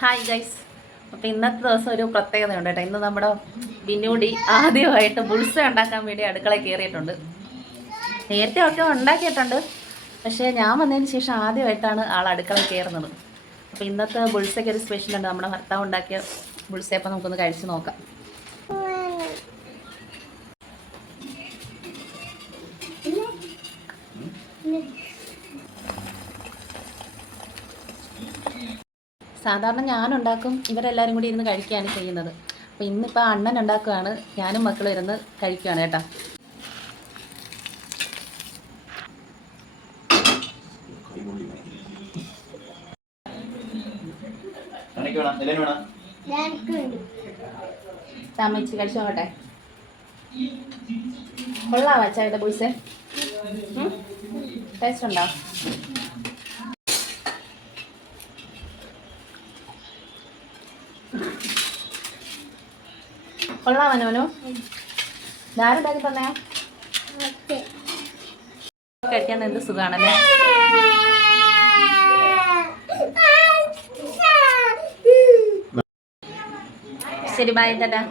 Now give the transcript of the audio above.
Hi guys. അപ്പോൾ ഇന്നത്തെ ദിവസം ഒരു പ്രത്യേകതയുണ്ട് കേട്ടോ. ഇന്ന് നമ്മുടെ ബിനൂടി ആദ്യമായിട്ട് ബുൾസ ഉണ്ടാക്കാൻ വേണ്ടി അടുക്കളയിൽ കയറിയിട്ടുണ്ട്. നേരത്തെ ഒക്കെ ഉണ്ടാക്കിയിട്ടുണ്ട്, പക്ഷേ ഞാൻ വന്നതിന് ശേഷം ആദ്യമായിട്ടാണ് ആൾ അടുക്കളയിൽ കയറുന്നത്. അപ്പോൾ ഇന്നത്തെ ബുൾസയ്ക്ക് ഒരു സ്പെഷ്യലുണ്ട്. നമ്മുടെ ഭർത്താവ് ഉണ്ടാക്കിയ ബുൾസയപ്പം നമുക്കൊന്ന് കഴിച്ച് നോക്കാം. സാധാരണ ഞാനുണ്ടാക്കും, ഇവരെല്ലാവരും കൂടി ഇരുന്ന് കഴിക്കുകയാണ് ചെയ്യുന്നത്. അപ്പോൾ ഇന്നിപ്പോൾ അണ്ണൻ ഉണ്ടാക്കുകയാണ്, ഞാനും മക്കളും ഇരുന്ന് കഴിക്കുകയാണ് കേട്ടോ. താമച്ച് കഴിച്ചു നോക്കട്ടെ. കൊള്ളാം വച്ചായിട്ട് ബുൾസേ? ടേസ്റ്റ് ഉണ്ടോ? കൊള്ളാം മനോനു. ഞാനുണ്ടാക്കി തന്നെയാ. കഴിക്കാൻ എന്ത് സുഖാണല്ലേ. ശരി, ബൈ ടാറ്റാ.